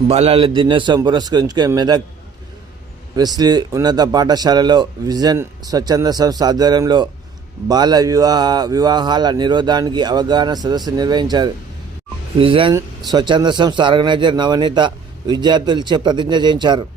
బాలల దినోత్సవం పురస్కరించుకుని మెదక్ వెస్లీ ఉన్నత పాఠశాలలో విజన్ స్వచ్ఛంద సంస్థ ఆధ్వర్యంలో బాల వివాహ వివాహాల నిరోధానికి అవగాహన సదస్సు నిర్వహించారు. విజన్ స్వచ్ఛంద సంస్థ ఆర్గనైజర్ నవనీత విద్యార్థులచే ప్రతిజ్ఞ చేయించారు.